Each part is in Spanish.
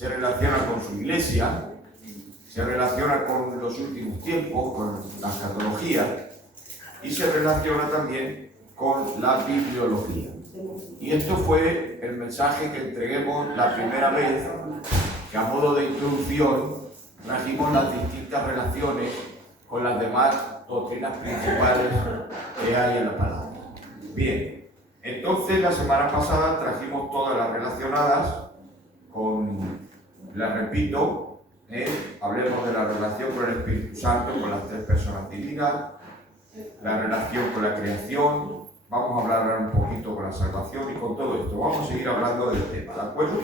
se relaciona con su iglesia, se relaciona con los últimos tiempos, con la escatología, y se relaciona también con la bibliología. Y esto fue el mensaje que entreguemos la primera vez, que a modo de introducción trajimos las distintas relaciones con las demás doctrinas principales que hay en la palabra. Bien, entonces la semana pasada trajimos todas las relacionadas con, las repito, hablemos de la relación con el Espíritu Santo, con las tres personas divinas, la relación con la creación, vamos a hablar ahora un poquito con la salvación y con todo esto. Vamos a seguir hablando del tema, ¿de acuerdo?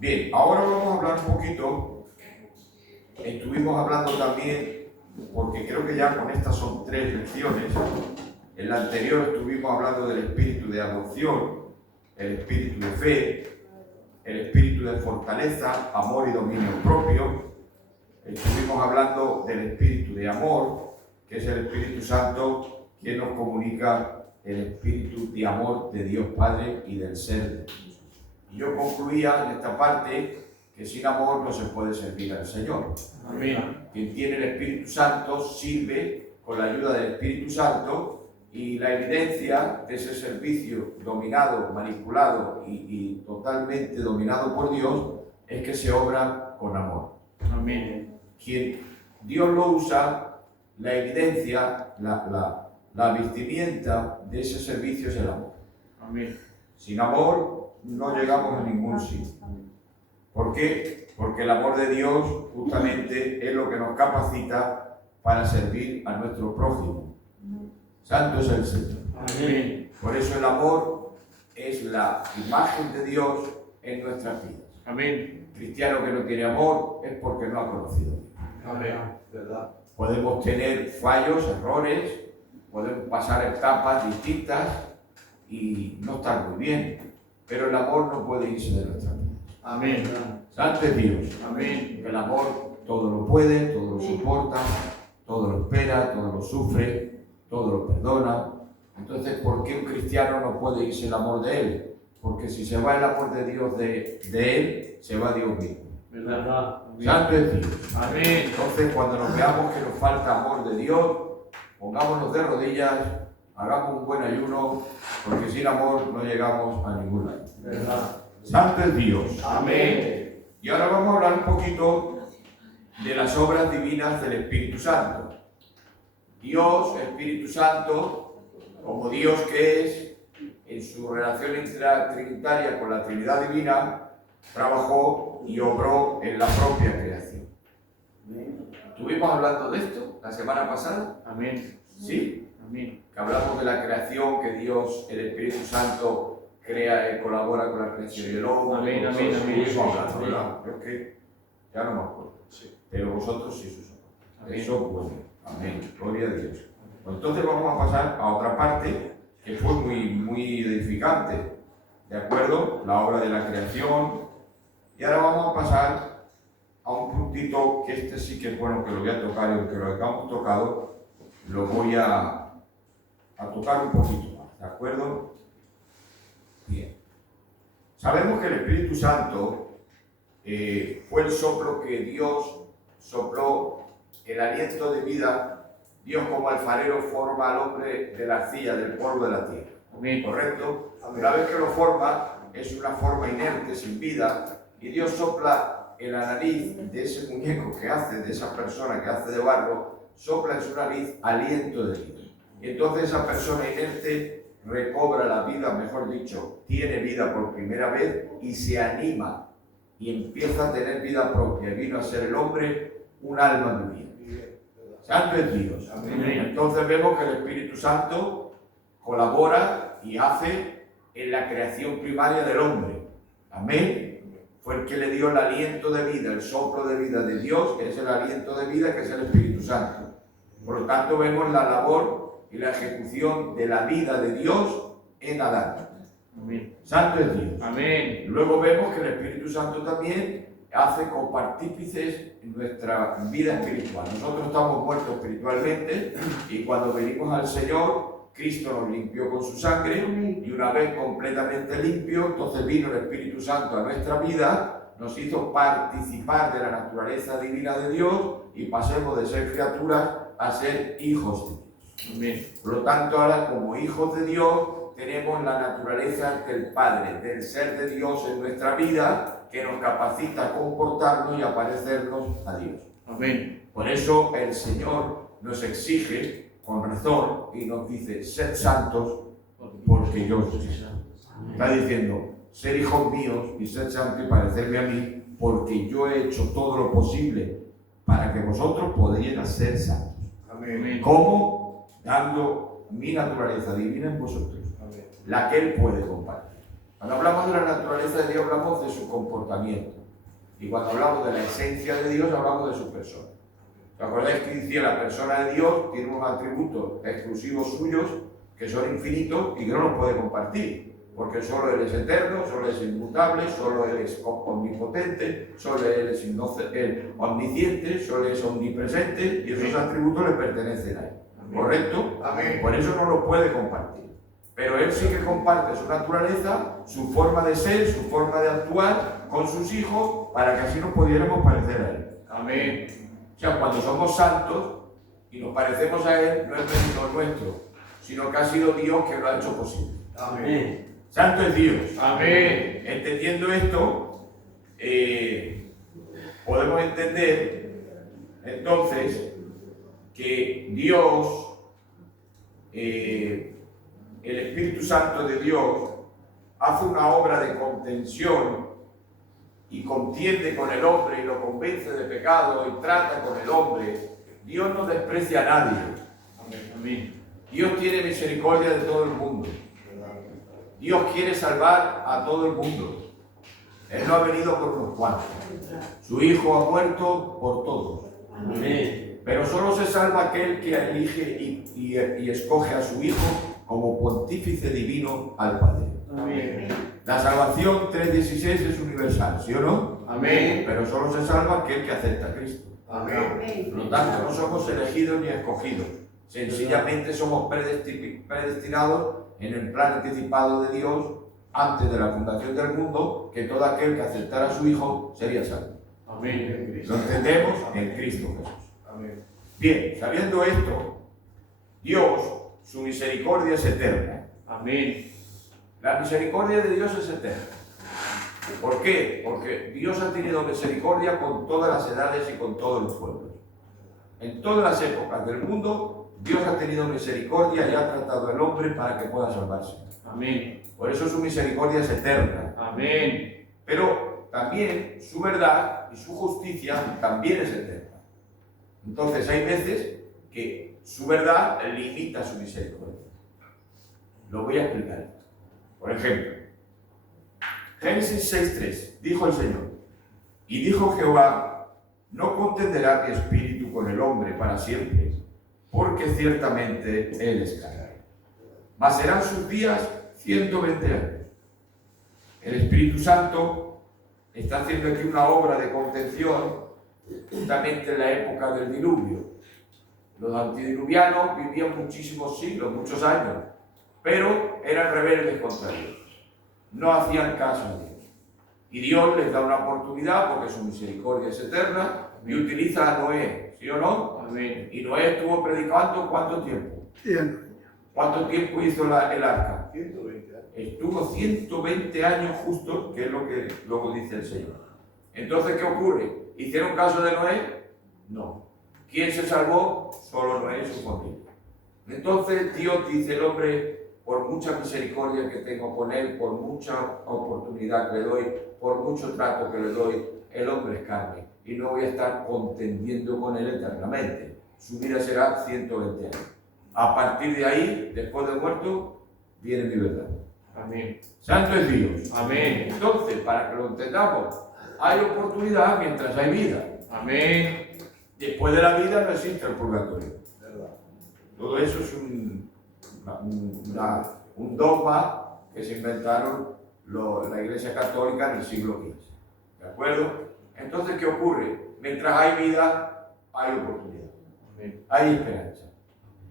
Bien, ahora vamos a hablar un poquito, estuvimos hablando también, porque creo que ya con estas son 3 lecciones. En la anterior estuvimos hablando del espíritu de adopción, el espíritu de fe, el espíritu de fortaleza, amor y dominio propio. Estuvimos hablando del espíritu de amor, que es el Espíritu Santo quien nos comunica el espíritu de amor de Dios Padre y del ser de Dios. Y yo concluía en esta parte que sin amor no se puede servir al Señor. Amén. Quien tiene el Espíritu Santo sirve con la ayuda del Espíritu Santo, y la evidencia de ese servicio dominado, manipulado y totalmente dominado por Dios es que se obra con amor. Amén. Quien Dios lo usa, la evidencia, la vestimenta de ese servicio es el amor. Amén. Sin amor no llegamos a ningún sitio. ¿Por qué? Porque el amor de Dios justamente es lo que nos capacita para servir a nuestro prójimo. Santo es el Señor. Amén. Por eso el amor es la imagen de Dios en nuestras vidas. Amén. El cristiano que no tiene amor es porque no ha conocido a Dios. Amén. ¿Verdad? Podemos tener fallos, errores, podemos pasar etapas distintas y no estar muy bien, pero el amor no puede irse de nuestra vida. Amén. Santo es Dios. Amén. El amor todo lo puede, todo lo soporta, todo lo espera, todo lo sufre, todo lo perdona. Entonces, ¿por qué un cristiano no puede irse el amor de él? Porque si se va el amor de Dios de él, se va Dios mismo. ¿Verdad? Santo es Dios. Amén. Entonces, cuando nos veamos que nos falta amor de Dios, pongámonos de rodillas, hagamos un buen ayuno, porque sin amor no llegamos a ningún lado. ¿Verdad? Santo es Dios. Amén. Y ahora vamos a hablar un poquito de las obras divinas del Espíritu Santo. Dios, Espíritu Santo, como Dios que es, en su relación trinitaria con la Trinidad Divina, trabajó y obró en la propia creación. ¿Estuvimos hablando de esto la semana pasada? Amén. Sí, Amén. que hablamos de la creación, que Dios, el Espíritu Santo, crea y colabora con la creación y el hombre. Amén, amén, amén. Estuvimos hablando, ¿verdad? Yo es que ya no me acuerdo. Sí. Pero vosotros sí sus Amén. Eso bueno. Amén. Gloria a Dios. Pues entonces vamos a pasar a otra parte que fue muy edificante. ¿De acuerdo? La obra de la creación. Y ahora vamos a pasar a un puntito que este sí que es bueno que lo voy a tocar, y aunque lo hayamos tocado, lo voy a tocar un poquito más. ¿De acuerdo? Bien. Sabemos que el Espíritu Santo fue el soplo que Dios sopló, el aliento de vida. Dios como alfarero forma al hombre de la arcilla, del polvo de la tierra. Amén. ¿Correcto? Una vez que lo forma, es una forma inerte, sin vida, y Dios sopla en la nariz de ese muñeco que hace, de esa persona que hace de barro, sopla en su nariz aliento de vida. Y entonces esa persona inerte recobra la vida, mejor dicho, tiene vida por primera vez y se anima y empieza a tener vida propia. Vino a ser el hombre un alma viviente. Santo es Dios. Amén. Entonces vemos que el Espíritu Santo colabora y hace en la creación primaria del hombre. Amén. Fue el que le dio el aliento de vida, el soplo de vida de Dios, que es el aliento de vida, que es el Espíritu Santo. Por lo tanto, vemos la labor y la ejecución de la vida de Dios en Adán. Amén. Santo es Dios. Amén. Luego vemos que el Espíritu Santo también hace copartícices en nuestra vida espiritual. Nosotros estamos muertos espiritualmente y cuando venimos al Señor, Cristo nos limpió con su sangre y una vez completamente limpio, entonces vino el Espíritu Santo a nuestra vida, nos hizo participar de la naturaleza divina de Dios y pasemos de ser criaturas a ser hijos de Dios. Amén. Por lo tanto, ahora como hijos de Dios tenemos la naturaleza del Padre, del ser de Dios en nuestra vida, que nos capacita a comportarnos y a parecernos a Dios. Amén. Por eso el Señor nos exige con razón y nos dice, sed santos porque yo soy santo. Está diciendo, ser hijos míos y ser santos y parecerme a mí, porque yo he hecho todo lo posible para que vosotros pudierais ser santos. Amén. ¿Cómo? Dando mi naturaleza divina en vosotros, la que Él puede compartir. Cuando hablamos de la naturaleza de Dios, hablamos de su comportamiento. Y cuando hablamos de la esencia de Dios, hablamos de su persona. ¿Os acordáis que decía la persona de Dios tiene unos atributos exclusivos suyos que son infinitos y que no los puede compartir? Porque solo Él es eterno, solo es inmutable, solo Él es omnipotente, solo Él es omnisciente, solo es omnipresente y esos atributos le pertenecen a Él. ¿Correcto? Amén. Por eso no los puede compartir. Pero Él sí que comparte su naturaleza, su forma de ser, su forma de actuar con sus hijos para que así nos pudiéramos parecer a Él. Amén. O sea, cuando somos santos y nos parecemos a Él, no es mérito nuestro, sino que ha sido Dios que lo ha hecho posible. Amén. Santo es Dios. Amén. Entendiendo esto, podemos entender entonces que Dios, el Espíritu Santo de Dios, hace una obra de contención y contiende con el hombre y lo convence de pecado y trata con el hombre. Dios no desprecia a nadie. Amén. Dios tiene misericordia de todo el mundo. Dios quiere salvar a todo el mundo. Él no ha venido por unos cuantos. Su Hijo ha muerto por todos. Amén. Pero solo se salva aquel que elige y escoge a su Hijo como pontífice divino al Padre. Amén. La salvación 3.16 es universal, ¿sí o no? Amén. Pero solo se salva aquel que acepta a Cristo. Amén. Por lo tanto, no somos elegidos ni escogidos. Sencillamente somos predestinados en el plan anticipado de Dios antes de la fundación del mundo, que todo aquel que aceptara a su Hijo sería salvo. Amén. Lo entendemos en Cristo Jesús. Amén. Bien, sabiendo esto, Dios, su misericordia es eterna. Amén. La misericordia de Dios es eterna. ¿Por qué? Porque Dios ha tenido misericordia con todas las edades y con todos los pueblos. En todas las épocas del mundo, Dios ha tenido misericordia y ha tratado al hombre para que pueda salvarse. Amén. Por eso su misericordia es eterna. Amén. Pero también su verdad y su justicia también es eterna. Entonces hay veces que su verdad limita su misericordia. Lo voy a explicar. Por ejemplo, Génesis 6.3, dijo el Señor, y dijo Jehová, no contenderá mi espíritu con el hombre para siempre, porque ciertamente él es carne. Mas serán sus días 120 años. El Espíritu Santo está haciendo aquí una obra de contención justamente en la época del diluvio. Los antidiluvianos vivían muchísimos siglos, muchos años, pero eran rebeldes contra Dios. No hacían caso a Dios. Y Dios les da una oportunidad, porque su misericordia es eterna, y utiliza a Noé, ¿sí o no? Amén. Y Noé estuvo predicando ¿cuánto tiempo? 100 años. ¿Cuánto tiempo hizo el arca? 120 años. Estuvo 120 años justos, que es lo que luego dice el Señor. Entonces, ¿qué ocurre? ¿Hicieron caso de Noé? No. ¿Quién se salvó? Solo Noé y su familia. Entonces Dios dice el hombre, por mucha misericordia que tengo con él, por mucha oportunidad que le doy, por mucho trato que le doy, el hombre es carne y no voy a estar contendiendo con él eternamente. Su vida será 120 años. A partir de ahí, después de muerto, viene mi verdad. Amén. Santo es Dios. Amén. Entonces, para que lo entendamos, hay oportunidad mientras hay vida. Amén. Después de la vida no existe el purgatorio. ¿Verdad? Todo eso es un dogma que se inventaron la Iglesia Católica en el siglo XV. ¿De acuerdo? Entonces, ¿qué ocurre? Mientras hay vida, hay oportunidad. Amén. Hay esperanza.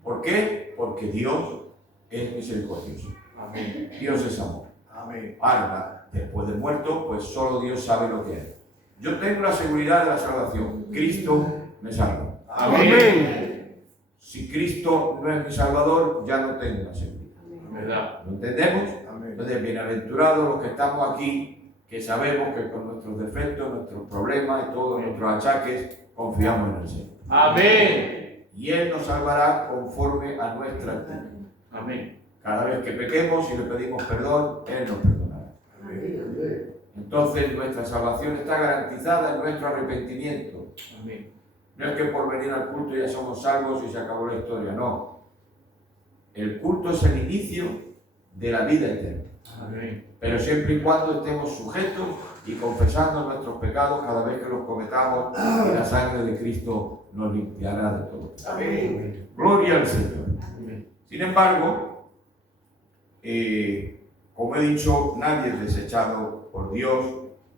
¿Por qué? Porque Dios es misericordioso. Amén. Dios es amor. Amén. Ahora, después de muerto, pues solo Dios sabe lo que es. Yo tengo la seguridad de la salvación. Cristo me salva. Amén. Si Cristo no es mi Salvador, ya no tengo la seguridad. ¿Verdad? ¿Lo entendemos? Amén. Entonces, bienaventurados los que estamos aquí, que sabemos que con nuestros defectos, nuestros problemas y todos nuestros achaques, confiamos en el Señor. Amén. Y Él nos salvará conforme a nuestra actitud. Amén. Cada vez que pequemos y le pedimos perdón, Él nos perdonará. Amén. Entonces, nuestra salvación está garantizada en nuestro arrepentimiento. Amén. No es que por venir al culto ya somos salvos y se acabó la historia, no. El culto es el inicio de la vida eterna. Amén. Pero siempre y cuando estemos sujetos y confesando nuestros pecados cada vez que los cometamos, y la sangre de Cristo nos limpiará de todo. Amén. Gloria al Señor. Amén. Sin embargo, como he dicho, nadie es desechado por Dios.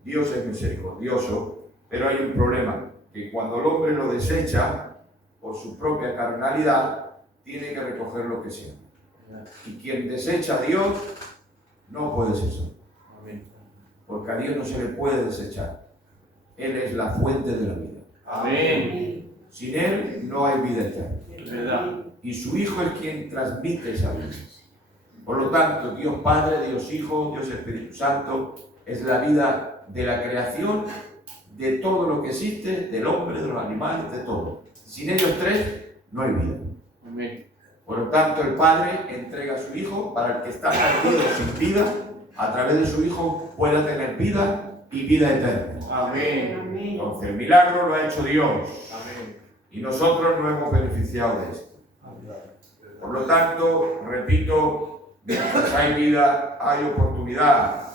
Dios es misericordioso, pero hay un problema, que cuando el hombre lo desecha por su propia carnalidad, tiene que recoger lo que sea. Y quien desecha a Dios no puede ser salvo, Amén. porque a Dios no se le puede desechar. Él es la fuente de la vida. Amén. Sin Él no hay vida eterna. ¿Verdad? Y su Hijo es quien transmite esa vida. Por lo tanto, Dios Padre, Dios Hijo, Dios Espíritu Santo es la vida de la creación, de todo lo que existe, del hombre, de los animales, de todo. Sin ellos tres no hay vida. Amén. Por lo tanto, el Padre entrega a su Hijo para el que está perdido sin vida, a través de su Hijo pueda tener vida y vida eterna. Amén. Entonces, el milagro lo ha hecho Dios Amén. y nosotros nos hemos beneficiado de esto. Por lo tanto, repito, mientras hay vida, hay oportunidad.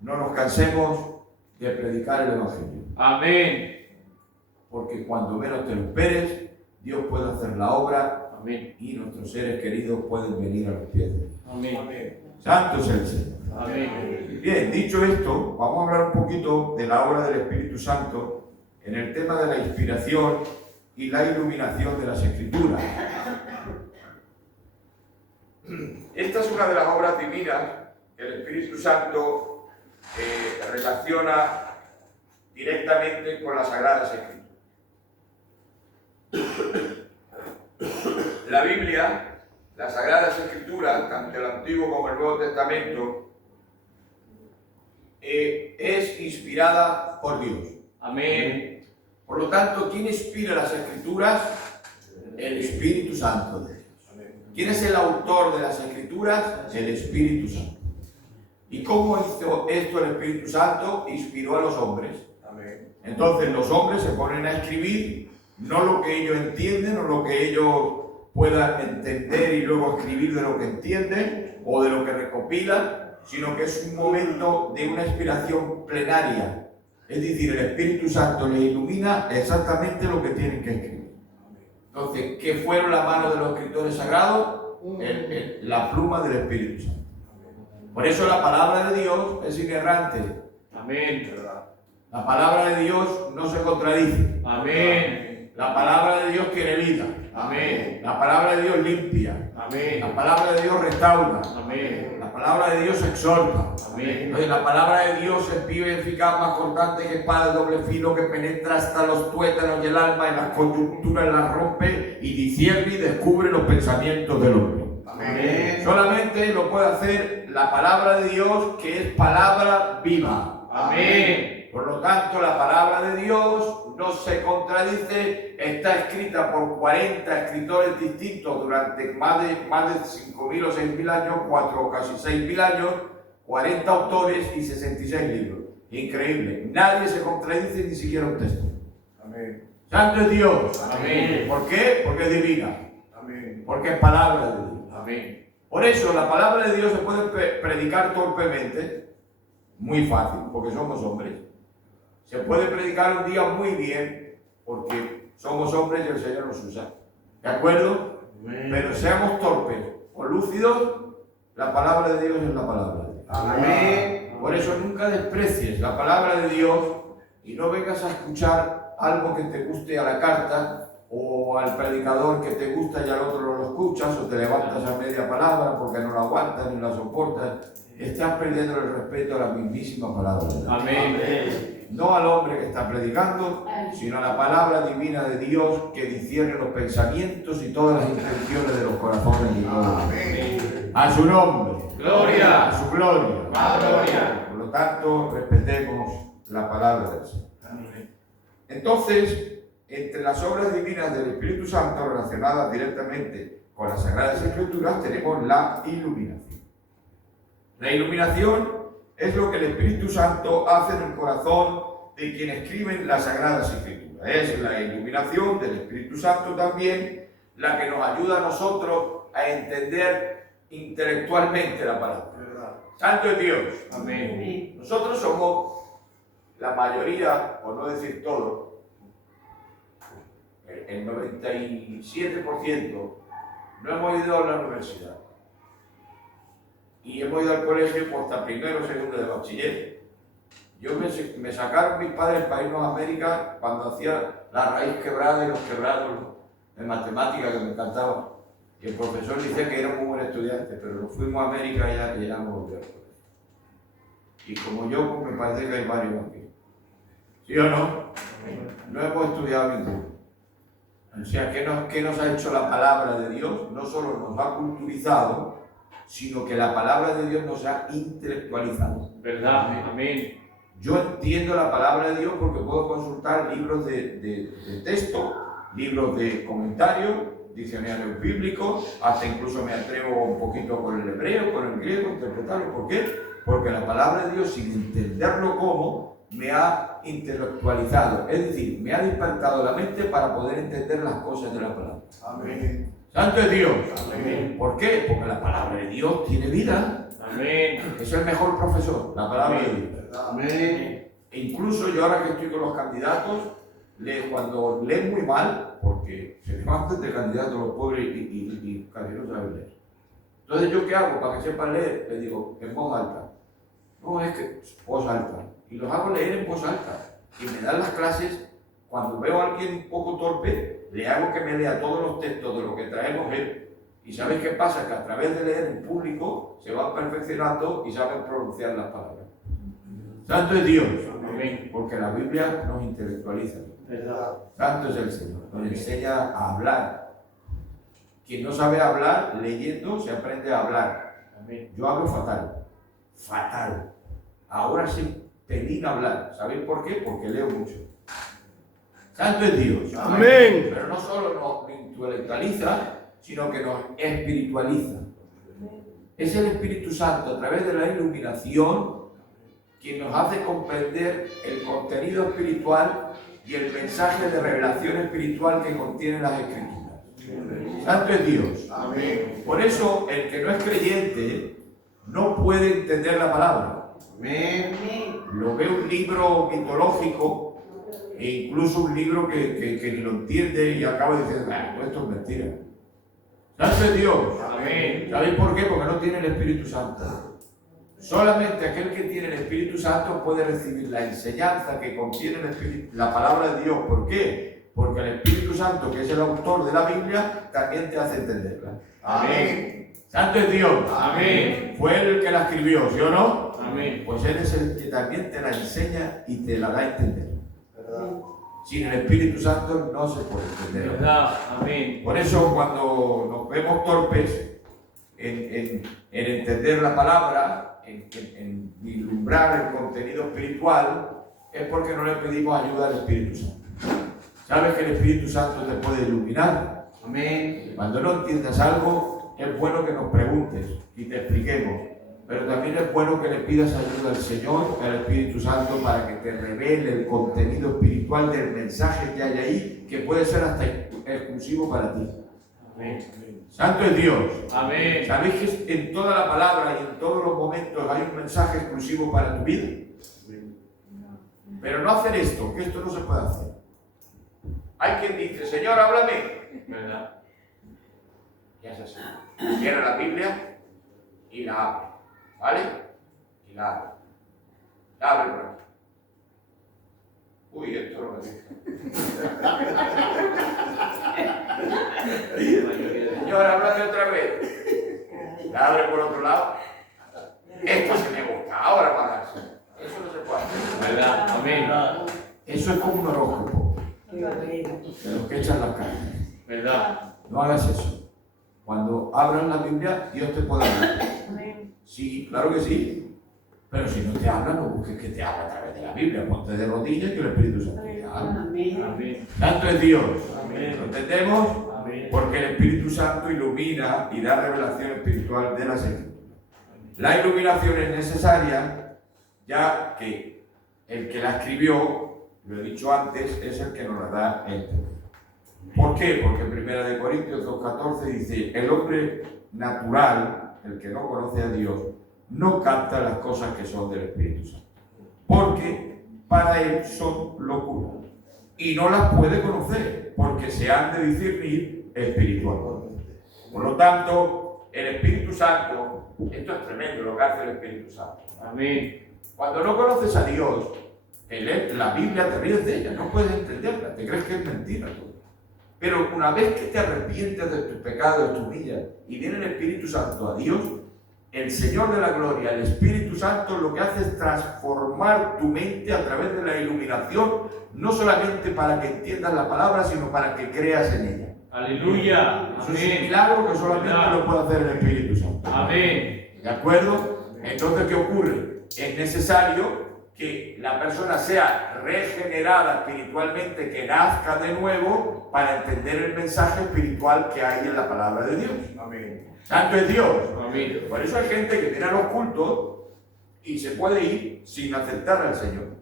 No nos cansemos de predicar el Evangelio, Amén. porque cuando menos te lo esperes, Dios puede hacer la obra Amén. y nuestros seres queridos pueden venir a los pies de Dios. Amén. Santo es el Señor. Amén. Bien, dicho esto, vamos a hablar un poquito de la obra del Espíritu Santo en el tema de la inspiración y la iluminación de las Escrituras. Esta es una de las obras divinas que el Espíritu Santo relaciona directamente con las Sagradas Escrituras. La Biblia, las Sagradas Escrituras, tanto el Antiguo como el Nuevo Testamento, es inspirada por Dios. Amén. Por lo tanto, ¿quién inspira las Escrituras? El Espíritu Santo de Dios. ¿Quién es el autor de las Escrituras? El Espíritu Santo. ¿Y cómo hizo esto el Espíritu Santo? Inspiró a los hombres. Entonces los hombres se ponen a escribir no lo que ellos entienden o lo que ellos puedan entender y luego escribir de lo que entienden o de lo que recopilan, sino que es un momento de una inspiración plenaria. Es decir, el Espíritu Santo les ilumina exactamente lo que tienen que escribir. Entonces, ¿qué fueron las manos de los escritores sagrados? La pluma del Espíritu Santo. Por eso la palabra de Dios es inerrante. Amén. La palabra de Dios no se contradice. Amén. La palabra de Dios tiene vida. Amén. La palabra de Dios limpia. Amén. La palabra de Dios restaura. Amén. La palabra de Dios exhorta. Amén. Entonces, la palabra de Dios es viva y eficaz, más cortante que espada de doble filo, que penetra hasta los tuétanos y el alma, en las coyunturas las rompe y discierne y descubre los pensamientos del hombre. Amén. Solamente lo puede hacer la palabra de Dios, que es palabra viva. Amén. Por lo tanto, la palabra de Dios no se contradice, está escrita por 40 escritores distintos durante más de 5.000 o 6.000 años, 4 o casi 6.000 años, 40 autores y 66 libros. Increíble. Nadie se contradice, ni siquiera un texto. Amén. Santo es Dios. Amén. ¿Por qué? Porque es divina. Amén. Porque es palabra de Dios. Amén. Por eso la palabra de Dios se puede predicar torpemente, muy fácil, porque somos hombres. Se puede predicar un día muy bien, porque somos hombres y el Señor nos usa. ¿De acuerdo? Amén. Pero seamos torpes o lúcidos, la palabra de Dios es la palabra de Dios. Amén. Por eso nunca desprecies la palabra de Dios y no vengas a escuchar algo que te guste a la carta o al predicador que te gusta y al otro no lo escuchas, o te levantas a media palabra porque no la aguantas ni la soportas. Estás perdiendo el respeto a la mismísima palabra de Dios. Amén. No al hombre que está predicando, sino a la palabra divina de Dios que discierne los pensamientos y todas las intenciones de los corazones de Dios. Amén. A su nombre. Gloria. A su gloria. Gloria. Por lo tanto, respetemos la palabra del Señor. Entonces, entre las obras divinas del Espíritu Santo relacionadas directamente con las Sagradas Escrituras tenemos la iluminación. La iluminación es lo que el Espíritu Santo hace en el corazón de quien escriben las Sagradas Escrituras. Es la iluminación del Espíritu Santo también la que nos ayuda a nosotros a entender intelectualmente la palabra. Santo es Dios. Amén. Nosotros somos la mayoría, por no decir todo, el 97% no hemos ido a la universidad. Y hemos ido al colegio por hasta primero o segundo de bachiller. Me sacaron mis padres para irnos a América cuando hacía la raíz quebrada y los quebrados de matemáticas que me encantaban. Y el profesor decía que era un muy buen estudiante, pero nos fuimos a América y ya llegamos a volver al colegio. Y como yo, pues me parece que hay varios aquí. ¿Sí o no? No hemos estudiado ninguno. O sea, ¿qué nos ha hecho la palabra de Dios? No solo nos ha culturizado, sino que la palabra de Dios nos ha intelectualizado. ¿Verdad? Amén. Yo entiendo la palabra de Dios porque puedo consultar libros de texto, libros de comentarios, diccionarios bíblicos, hasta incluso me atrevo un poquito con el hebreo, con el griego, interpretarlo. ¿Por qué? Porque la palabra de Dios, sin entenderlo como, me ha intelectualizado, es decir, me ha despertado la mente para poder entender las cosas de la palabra. Amén. Santo es Dios. Amén. ¿Por qué? Porque la palabra de Dios tiene vida. Amén. Es el mejor profesor, la palabra de Dios. Amén. E incluso yo ahora que estoy con los candidatos, cuando leen muy mal, porque se levantan de candidatos los pobres y casi no saben leer. Entonces, ¿yo qué hago? Para que sepan leer, les digo, en voz alta. No, es que voz alta. Y los hago leer en voz alta. Y me dan las clases, cuando veo a alguien un poco torpe, le hago que me lea todos los textos de lo que traemos él. Y ¿sabéis qué pasa? Que a través de leer en público se van perfeccionando y saben pronunciar las palabras. Santo es Dios. Amén. Porque la Biblia nos intelectualiza. ¿Verdad? Santo es el Señor. Nos enseña a hablar. Quien no sabe hablar, leyendo, se aprende a hablar. Amén. Yo hablo fatal. Fatal. Ahora sí, pelín hablar. ¿Sabéis por qué? Porque leo mucho. Santo es Dios. Amén. Pero no solo nos intelectualiza, sino que nos espiritualiza. Es el Espíritu Santo, a través de la iluminación, quien nos hace comprender el contenido espiritual y el mensaje de revelación espiritual que contienen las Escrituras. Santo es Dios. Amén. Por eso, el que no es creyente no puede entender la palabra. Amén. Lo ve un libro mitológico e incluso un libro que ni lo entiende y acaba diciendo, esto es mentira. Santo es Dios. Amén. ¿Sabéis por qué? Porque no tiene el Espíritu Santo. Solamente aquel que tiene el Espíritu Santo puede recibir la enseñanza que contiene la palabra de Dios. ¿Por qué? Porque el Espíritu Santo, que es el autor de la Biblia, también te hace entenderla. Amén. Santo es Dios. Amén. Fue él el que la escribió, ¿sí o no? Amén. Pues él es el que también te la enseña y te la da a entender. ¿Verdad? Sin el Espíritu Santo no se puede entender. ¿Verdad? Amén. Por eso cuando nos vemos torpes en entender la palabra, en vislumbrar el contenido espiritual, es porque no le pedimos ayuda al Espíritu Santo. ¿Sabes que el Espíritu Santo te puede iluminar? Amén. Cuando no entiendas algo, es bueno que nos preguntes y te expliquemos. Pero también es bueno que le pidas ayuda al Señor, al Espíritu Santo, para que te revele el contenido espiritual del mensaje que hay ahí, que puede ser hasta exclusivo para ti. Amén. Santo es Dios. Amén. ¿Sabéis que en toda la palabra y en todos los momentos hay un mensaje exclusivo para tu vida? Pero no hacer esto, que esto no se puede hacer. Hay quien dice, Señor, háblame. ¿Verdad? Y hace así. Cierra la Biblia y la abre. ¿Vale? Y la abre. La abre por aquí. Uy, esto no me gusta. Señor, háblame otra vez. La abre por otro lado. Esto se me gusta. Ahora para darse. Eso no se puede hacer. ¿Verdad? Amén. Eso es como un horóscopo, de los que echan las cartas. ¿Verdad? No hagas eso. Cuando abras la Biblia, Dios te puede hablar. Sí, claro que sí. Pero si no te habla, no busques que te hable a través de la Biblia. Ponte de rodillas y que el Espíritu Santo te hable. Amén. Santo es Dios. Amén. ¿Lo entendemos? Amén. Porque el Espíritu Santo ilumina y da revelación espiritual de las Escrituras. La iluminación es necesaria, ya que el que la escribió, lo he dicho antes, es el que nos la da el entender. ¿Por qué? Porque en 1 Corintios 2:14 dice: el hombre natural, el que no conoce a Dios, no capta las cosas que son del Espíritu Santo, porque para él son locura y no las puede conocer, porque se han de discernir espiritualmente. Por lo tanto, el Espíritu Santo, esto es tremendo lo que hace el Espíritu Santo. Amén. Cuando no conoces a Dios, la Biblia te ríes de ella, no puedes entenderla, te crees que es mentira todo. Pero una vez que te arrepientes de tus pecados, de tus humillas, y viene el Espíritu Santo a Dios, el Señor de la Gloria, el Espíritu Santo, lo que hace es transformar tu mente a través de la iluminación, no solamente para que entiendas la palabra, sino para que creas en ella. Aleluya. Eso es un Amén. milagro que solamente lo puede hacer el Espíritu Santo. Amén. ¿De acuerdo? Entonces, ¿qué ocurre? Es necesario que la persona sea regenerada espiritualmente, que nazca de nuevo para entender el mensaje espiritual que hay en la palabra de Dios. Amén. Santo es Dios. Amén. Por eso hay gente que viene a los cultos y se puede ir sin aceptar al Señor.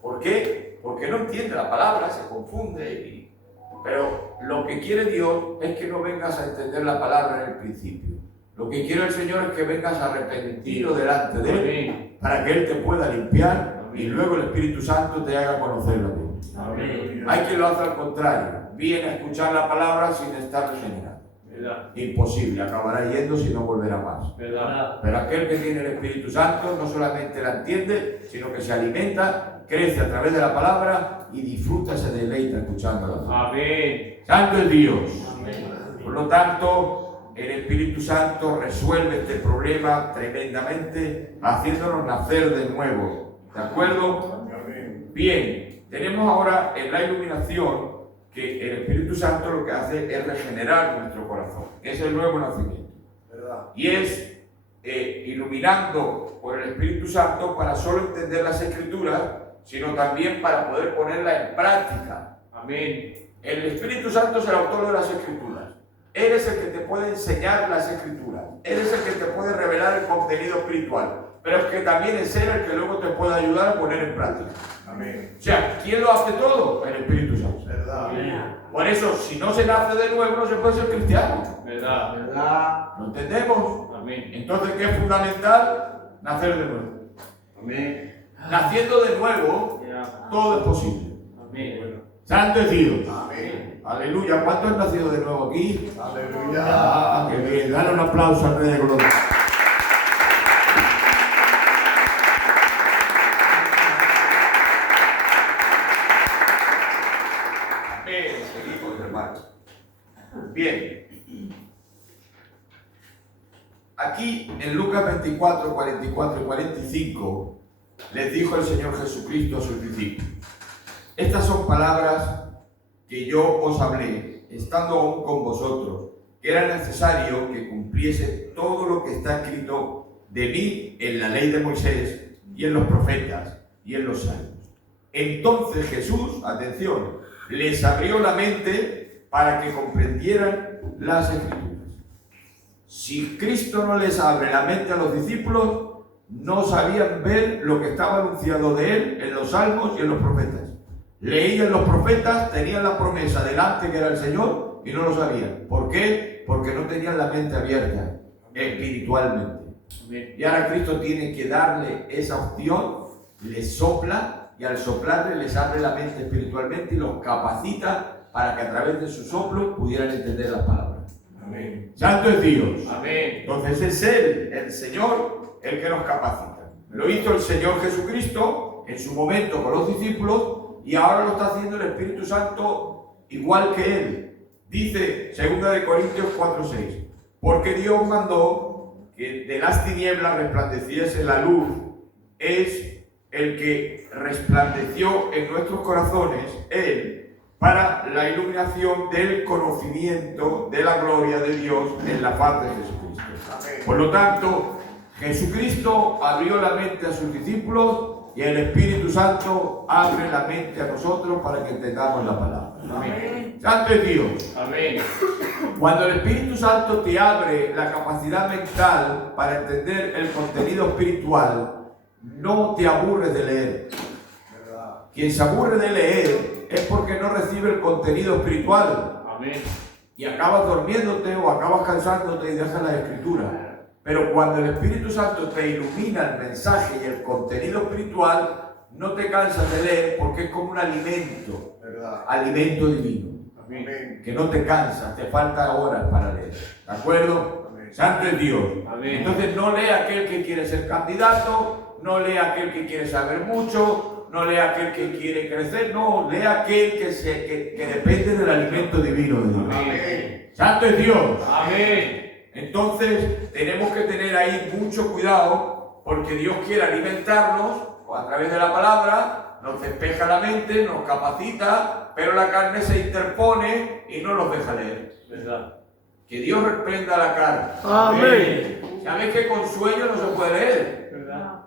¿Por qué? Porque no entiende la palabra, se confunde. Pero lo que quiere Dios es que no vengas a entender la palabra en el principio. Lo que quiere el Señor es que vengas arrepentido delante de Él, Amén. para que Él te pueda limpiar y luego el Espíritu Santo te haga conocer la Biblia. Amén. Hay quien lo hace al contrario, viene a escuchar la palabra sin estar regenerado. ¿Verdad? Imposible, acabará yendo si no volverá más. ¿Verdad? Pero aquel que tiene el Espíritu Santo no solamente la entiende, sino que se alimenta, crece a través de la palabra y disfruta, se deleita escuchándola. Amén. Santo es Dios. Amén. Por lo tanto, el Espíritu Santo resuelve este problema tremendamente, haciéndonos nacer de nuevo. ¿De acuerdo? Amén. Bien, tenemos ahora en la iluminación que el Espíritu Santo lo que hace es regenerar nuestro corazón. Es el nuevo nacimiento. ¿Verdad? Y es iluminando por el Espíritu Santo para solo entender las Escrituras, sino también para poder ponerlas en práctica. Amén. El Espíritu Santo es el autor de las Escrituras. Él es el que te puede enseñar las Escrituras. Él es el que te puede revelar el contenido espiritual. Pero es que también es Él el que luego te puede ayudar a poner en práctica. Amén. O sea, ¿quién lo hace todo? El Espíritu Santo. ¿Verdad? Por eso, si no se nace de nuevo, no se puede ser cristiano. ¿Verdad? ¿Verdad? ¿Lo entendemos? Amén. Entonces, ¿qué es fundamental? Nacer de nuevo. Amén. Naciendo de nuevo, todo es posible. Amén. Santo es Dios. Amén. Aleluya. ¿Cuántos han nacido de nuevo aquí? Aleluya. Ah, qué bien. Dale un aplauso al Rey de Gloria. Amén. Seguimos, hermanos. Bien. Aquí en Lucas 24, 44 y 45 les dijo el Señor Jesucristo a sus discípulos: estas son palabras que yo os hablé, estando aún con vosotros, que era necesario que cumpliese todo lo que está escrito de mí en la ley de Moisés y en los profetas y en los salmos. Entonces Jesús, atención, les abrió la mente para que comprendieran las Escrituras. Si Cristo no les abre la mente a los discípulos, no sabían ver lo que estaba anunciado de Él en los salmos y en los profetas. Leían los profetas, tenían la promesa delante que era el Señor y no lo sabían. ¿Por qué? Porque no tenían la mente abierta espiritualmente. Amén. Y ahora Cristo tiene que darle esa opción, les sopla y al soplarle les abre la mente espiritualmente y los capacita para que a través de su soplo pudieran entender las palabras. Amén. Santo es Dios. Amén. Entonces es Él, el Señor, el que nos capacita. Lo hizo el Señor Jesucristo en su momento con los discípulos y ahora lo está haciendo el Espíritu Santo igual que Él. Dice 2 Corintios 4:6, porque Dios mandó que de las tinieblas resplandeciese la luz, es el que resplandeció en nuestros corazones, Él, para la iluminación del conocimiento de la gloria de Dios en la faz de Jesucristo. Por lo tanto, Jesucristo abrió la mente a sus discípulos y el Espíritu Santo abre la mente a nosotros para que entendamos la palabra. Amén. Santo es Dios. Amén. Cuando el Espíritu Santo te abre la capacidad mental para entender el contenido espiritual, no te aburres de leer. Quien se aburre de leer es porque no recibe el contenido espiritual. Amén. Y acabas durmiéndote o acabas cansándote y dejas la escritura. Pero cuando el Espíritu Santo te ilumina el mensaje y el contenido espiritual, no te cansas de leer porque es como un alimento, alimento divino, Amén. que no te cansas, te faltan horas para leer. ¿De acuerdo? Santo es Dios. Amén. Entonces no lee aquel que quiere ser candidato, no lee aquel que quiere saber mucho, no lee aquel que quiere crecer, no, lee aquel que depende del alimento divino de Dios. Amén. Santo es Dios. Amén. Entonces tenemos que tener ahí mucho cuidado porque Dios quiere alimentarnos a través de la palabra, nos despeja la mente, nos capacita, pero la carne se interpone y no nos deja leer. ¿Verdad? Que Dios reprenda la carne. Amén. ¿Sabes que con sueño no se puede leer? ¿Verdad?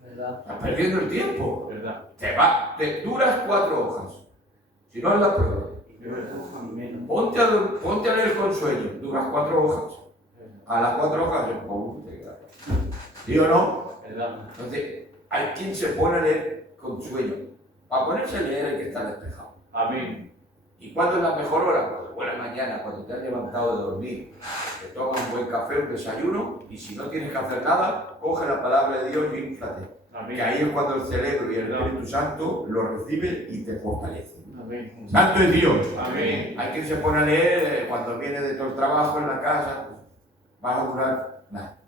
¿Verdad? Estás perdiendo el tiempo. ¿Verdad? Te duras 4 hojas. Si no es la prueba. Ponte a leer con sueño, duras 4 hojas. A las 4 hojas ¿sí o no? ¿Verdad? Entonces, hay quien se pone a leer con sueño. Para ponerse a leer hay que estar despejado. Amén. ¿Y cuándo es la mejor hora? Pues buena mañana, cuando te has levantado de dormir. Te tomas un buen café, un desayuno, y si no tienes que hacer nada, coge la palabra de Dios y inflate. Amén. Que ahí es cuando el cerebro y el Espíritu Santo lo recibe y te fortalece. Amén. Santo es Dios. Amén. Hay quien se pone a leer cuando viene de todo el trabajo en la casa, pues, vas a durar nada.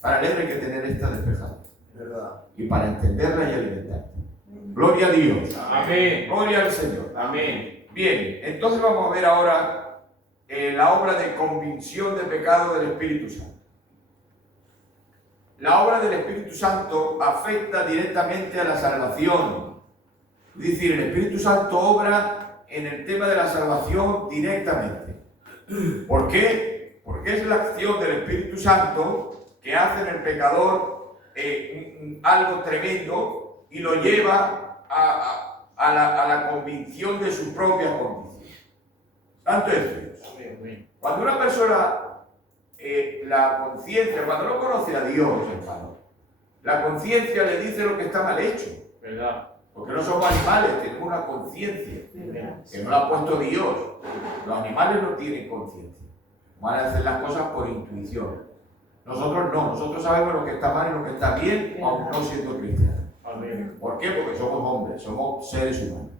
Para leer hay que tener esta despejada. Y para entenderla y alimentarte. Gloria a Dios. Amén. Gloria al Señor. Amén. Bien, entonces vamos a ver ahora la obra de convicción de pecado del Espíritu Santo. La obra del Espíritu Santo afecta directamente a la salvación. Es decir, el Espíritu Santo obra en el tema de la salvación directamente. ¿Por qué? Porque es la acción del Espíritu Santo que hace en el pecador algo tremendo y lo lleva a la convicción de su propia condición. Santo es Dios. Amén. Cuando una persona, la conciencia, cuando no conoce a Dios, hermano, la conciencia le dice lo que está mal hecho. ¿Verdad? Porque no somos animales, tenemos una conciencia Amén. que no la ha puesto Dios. Los animales no tienen conciencia. Van a hacer las cosas por intuición. Nosotros no, nosotros sabemos lo que está mal y lo que está bien, aun no siendo cristianos. Amén. ¿Por qué? Porque somos hombres, somos seres humanos.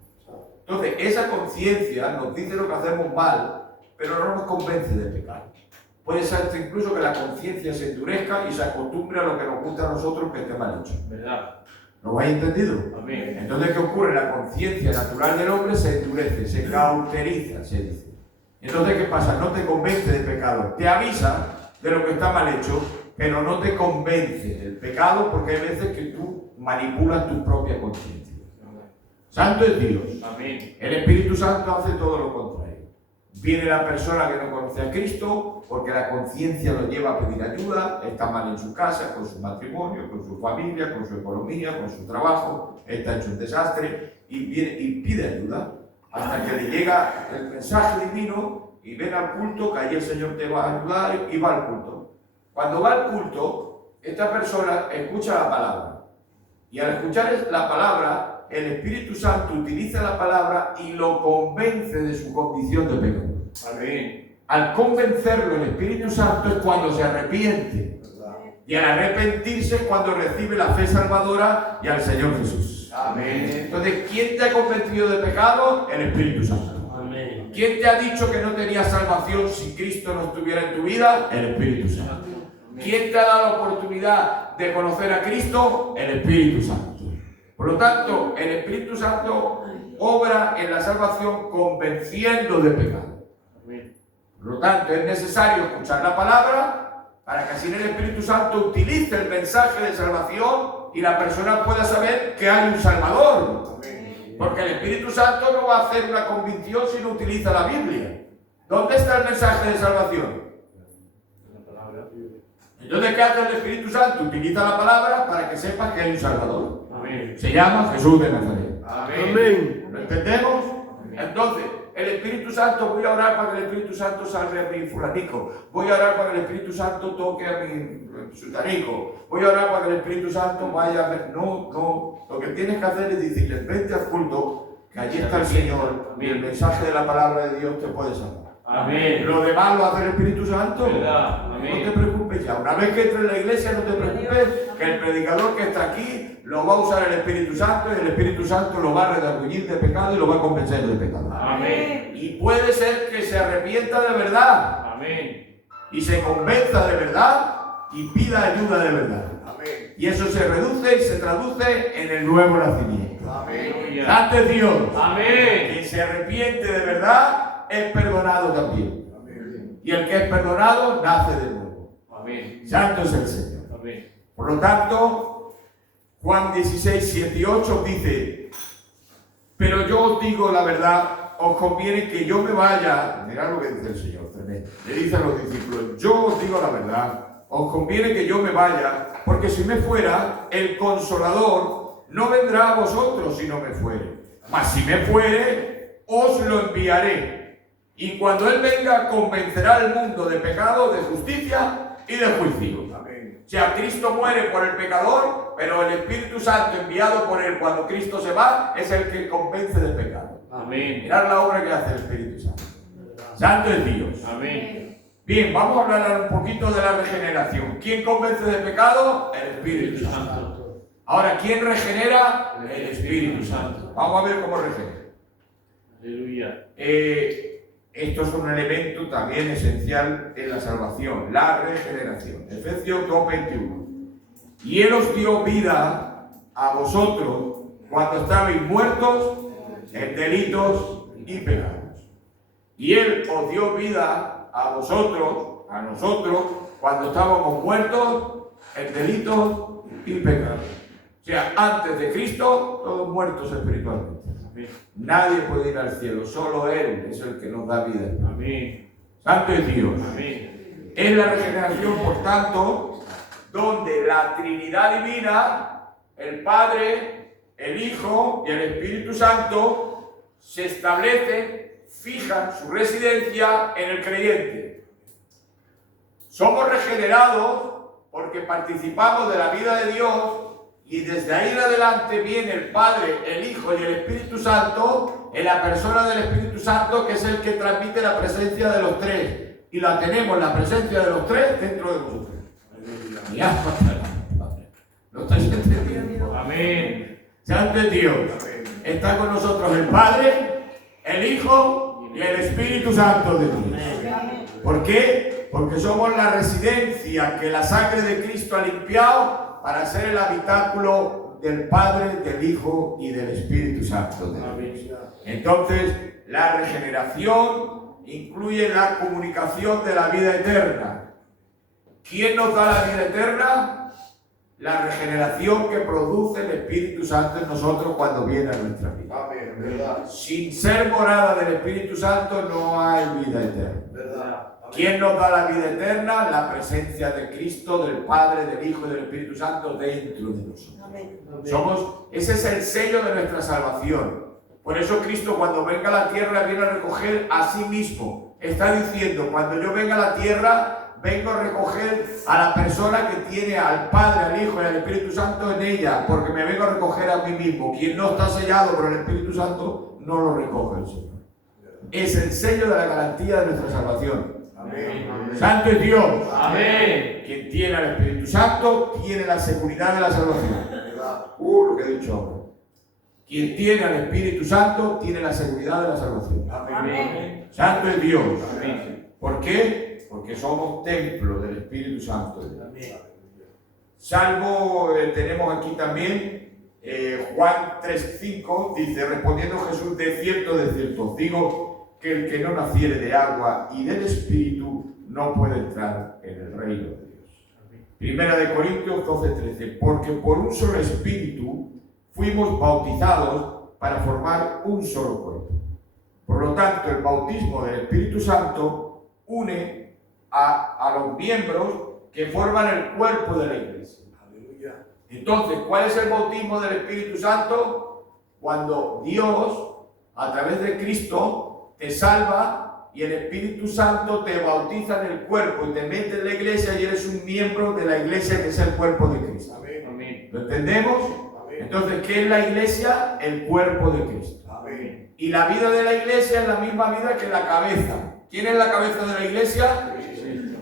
Entonces, esa conciencia nos dice lo que hacemos mal, pero no nos convence de pecado. Puede ser incluso que la conciencia se endurezca y se acostumbre a lo que nos gusta a nosotros que esté mal hecho. ¿Verdad? ¿Lo habéis entendido? Amén. Entonces, ¿qué ocurre? La conciencia natural del hombre se endurece, se cauteriza, se dice. Entonces, ¿qué pasa? No te convence de pecado. Te avisa de lo que está mal hecho, pero no te convence del pecado porque hay veces que tú manipulas tu propia conciencia. Santo es Dios. Amén. El Espíritu Santo hace todo lo contrario. Viene la persona que no conoce a Cristo porque la conciencia lo lleva a pedir ayuda, está mal en su casa, con su matrimonio, con su familia, con su economía, con su trabajo, está hecho un desastre y viene y pide ayuda hasta que le llega el mensaje divino y ven al culto que ahí el Señor te va a ayudar y va al culto. Cuando va al culto, esta persona escucha la palabra y al escuchar la palabra el Espíritu Santo utiliza la palabra y lo convence de su condición de pecador. Amén. Al convencerlo el Espíritu Santo es cuando se arrepiente. Y al arrepentirse es cuando recibe la fe salvadora y al Señor Jesús. Amén. Entonces, ¿quién te ha convencido de pecado? El Espíritu Santo. Amén. ¿Quién te ha dicho que no tenías salvación si Cristo no estuviera en tu vida? El Espíritu Santo. ¿Quién te ha dado la oportunidad de conocer a Cristo? El Espíritu Santo. Por lo tanto, el Espíritu Santo obra en la salvación convenciendo de pecado. Amén. Por lo tanto, es necesario escuchar la palabra para que así el Espíritu Santo utilice el mensaje de salvación y la persona pueda saber que hay un Salvador. Amén. Porque el Espíritu Santo no va a hacer una convicción si no utiliza la Biblia. ¿Dónde está el mensaje de salvación? Entonces, ¿qué hace el Espíritu Santo? Utiliza la palabra para que sepas que hay un Salvador. Amén. Se llama Jesús de Nazaret. Amén. ¿Lo entendemos? Entonces, el Espíritu Santo, voy a orar para que el Espíritu Santo salve a mi fulanico. Voy a orar para que el Espíritu Santo toque a mi sutanico. Voy a orar para que el Espíritu Santo vaya a ver. No, no. Lo que tienes que hacer es decirle, vente al culto, que allí está el Señor, y el mensaje de la palabra de Dios te puede salvar. Amén. Lo demás lo hace el Espíritu Santo. ¿Verdad? No Amén. te preocupes ya. Una vez que entres en la iglesia, no te preocupes, que el predicador que está aquí lo va a usar el Espíritu Santo y el Espíritu Santo lo va a redarguir de pecado y lo va a convencer de pecado. Amén. Y puede ser que se arrepienta de verdad Amén. y se convenza de verdad y pida ayuda de verdad. Amén. Y eso se reduce y se traduce en el nuevo nacimiento. Amén. Santo es Dios. Amén. Quien se arrepiente de verdad es perdonado también. Amén. Y el que es perdonado nace de nuevo. Amén. Santo es el Señor. Amén. Por lo tanto, Juan 16, 7 y 8 dice: pero yo os digo la verdad, os conviene que yo me vaya. Mirad lo que dice el Señor, tremendo. Le dice a los discípulos: yo os digo la verdad, os conviene que yo me vaya, porque si me fuera, el Consolador no vendrá a vosotros si no me fuere. Mas si me fuere, os lo enviaré. Y cuando Él venga, convencerá al mundo de pecado, de justicia y de juicio. Amén. O sea, Cristo muere por el pecador, pero el Espíritu Santo enviado por Él cuando Cristo se va es el que convence del pecado. Amén. Mirad la obra que hace el Espíritu Santo. Santo es Dios. Amén. Bien, vamos a hablar un poquito de la regeneración. ¿Quién convence del pecado? El Espíritu Santo. Ahora, ¿quién regenera? El Espíritu Santo. Vamos a ver cómo regenera. Aleluya. Esto es un elemento también esencial en la salvación, la regeneración. Efesios 2:21. Y Él os dio vida a vosotros cuando estabais muertos en delitos y pecados. Y Él os dio vida a vosotros, a nosotros, cuando estábamos muertos en delitos y pecados. O sea, antes de Cristo, todos muertos espiritualmente. Amén. Nadie puede ir al cielo, solo Él es el que nos da vida. Amén. Santo es Dios. Amén. Es la regeneración, por tanto, donde la Trinidad Divina, el Padre, el Hijo y el Espíritu Santo se establecen, fijan su residencia en el creyente. Somos regenerados porque participamos de la vida de Dios. Y desde ahí en adelante viene el Padre, el Hijo y el Espíritu Santo en la persona del Espíritu Santo, que es el que transmite la presencia de los tres. Y la tenemos, la presencia de los tres, dentro de nosotros. Ya, ¿lo estáis entendiendo? Amén. Santo es Dios. Está con nosotros el Padre, el Hijo y el Espíritu Santo de Dios. ¿Por qué? Porque somos la residencia que la sangre de Cristo ha limpiado para ser el habitáculo del Padre, del Hijo y del Espíritu Santo de Dios. Entonces, la regeneración incluye la comunicación de la vida eterna. ¿Quién nos da la vida eterna? La regeneración que produce el Espíritu Santo en nosotros cuando viene a nuestra vida. Amén. ¿Verdad? Sin ser morada del Espíritu Santo no hay vida eterna. ¿Verdad? ¿Quién nos da la vida eterna? La presencia de Cristo, del Padre, del Hijo y del Espíritu Santo dentro de nosotros. Ese es el sello de nuestra salvación. Por eso Cristo, cuando venga a la tierra, viene a recoger a sí mismo. Está diciendo: cuando yo venga a la tierra, vengo a recoger a la persona que tiene al Padre, al Hijo y al Espíritu Santo en ella, porque me vengo a recoger a mí mismo. Quien no está sellado por el Espíritu Santo, no lo recoge el Señor. Es el sello de la garantía de nuestra salvación. Amén. Santo es Dios. Amén. Quien tiene al Espíritu Santo tiene la seguridad de la salvación. ¿Verdad? Lo que he dicho ahora. Quien tiene al Espíritu Santo tiene la seguridad de la salvación. Amén. Santo es Dios. Amén. ¿Por qué? Porque somos templo del Espíritu Santo. Salmo tenemos aquí también Juan 3:5 dice: respondiendo Jesús, de cierto os digo, que el que no naciere de agua y del Espíritu no puede entrar en el reino de Dios. Primera de Corintios 12:13. Porque por un solo espíritu fuimos bautizados para formar un solo cuerpo. Por lo tanto, el bautismo del Espíritu Santo une a los miembros que forman el cuerpo de la iglesia. Entonces, ¿cuál es el bautismo del Espíritu Santo? Cuando Dios, a través de Cristo, te salva y el Espíritu Santo te bautiza en el cuerpo y te mete en la iglesia y eres un miembro de la iglesia que es el cuerpo de Cristo. Amén. ¿Lo entendemos? Entonces, ¿qué es la iglesia? El cuerpo de Cristo. Amén. Y la vida de la iglesia es la misma vida que la cabeza. ¿Quién es la cabeza de la iglesia?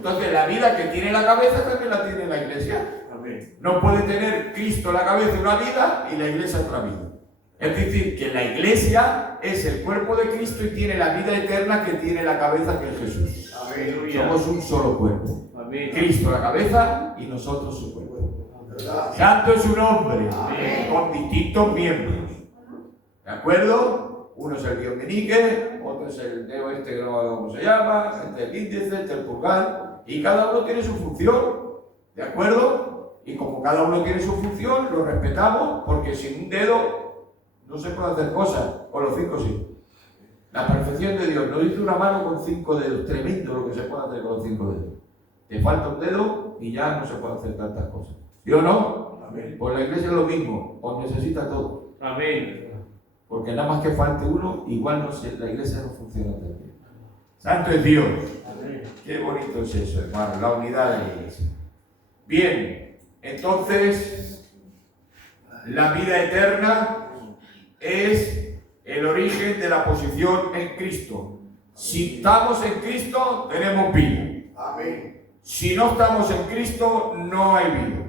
Entonces, la vida que tiene la cabeza también la tiene la iglesia. Amén. No puede tener Cristo la cabeza una vida y la iglesia otra vida. Es decir, que la iglesia es el cuerpo de Cristo y tiene la vida eterna que tiene la cabeza, que es Jesús. Amén. Somos un solo cuerpo. Amén. Cristo la cabeza y nosotros su cuerpo. ¿Verdad? Santo es su nombre, Amén. con distintos miembros. ¿De acuerdo? Uno es el dedo meñique, otro es el dedo este que no sé cómo se llama, este es el índice, este es el pulgar, y cada uno tiene su función. ¿De acuerdo? Y como cada uno tiene su función, lo respetamos, porque sin un dedo no se puede hacer cosas, con los 5 sí. La perfección de Dios nos hizo una mano con 5 dedos, tremendo lo que se puede hacer con los 5 dedos. Te falta un dedo y ya no se puede hacer tantas cosas. ¿Sí o no? Amén. Pues la iglesia es lo mismo, os necesita todo. Amén. Porque nada más que falte uno, igual la iglesia no funciona tan bien. Santo es Dios. Amén. Qué bonito es eso, hermano, la unidad de la iglesia. Bien, entonces, la vida eterna es el origen de la posición en Cristo. Si estamos en Cristo, tenemos vida. Amén. Si no estamos en Cristo, no hay vida.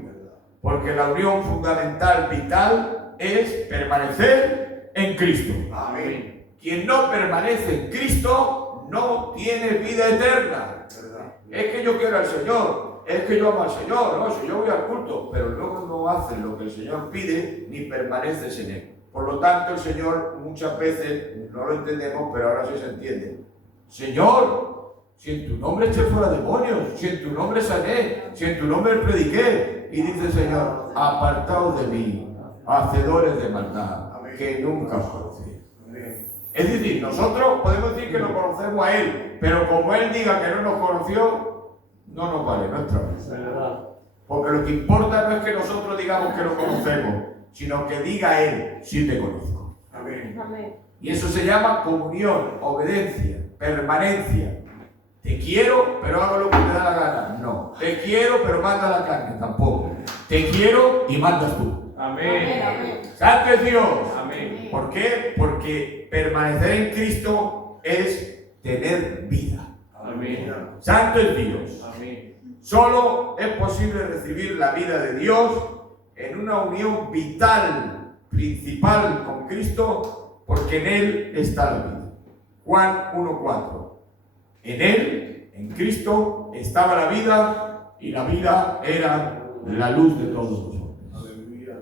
Porque la unión fundamental, vital, es permanecer en Cristo. Amén. Quien no permanece en Cristo, no tiene vida eterna. ¿Verdad? Es que yo quiero al Señor, es que yo amo al Señor, no, si yo voy al culto, pero luego no haces lo que el Señor pide ni permaneces en Él. Por lo tanto, el Señor muchas veces, no lo entendemos, pero ahora sí se entiende. Señor, si en tu nombre eché fuera demonios, si en tu nombre sané, si en tu nombre prediqué, y dice el Señor, apartaos de mí, hacedores de maldad, que nunca os conocí. Amén. Es decir, nosotros podemos decir que lo conocemos a Él, pero como Él diga que no nos conoció, no nos vale nuestra vida. ¿Verdad? Porque lo que importa no es que nosotros digamos que lo conocemos, sino que diga Él, sí te conozco. Amén. Amén. Y eso se llama comunión, obediencia, permanencia. Te quiero, pero hago lo que te da la gana. No. Te quiero, pero manda la carne. Tampoco. Te quiero y mandas tú. Amén. Amén. ¡Santo es Dios! Amén. ¿Por qué? Porque permanecer en Cristo es tener vida. Amén. Santo es Dios. Amén. Solo es posible recibir la vida de Dios en una unión vital, principal con Cristo, porque en Él está la vida. Juan 1:4. En Él, en Cristo, estaba la vida y la vida era la luz de todos los hombres. Aleluya.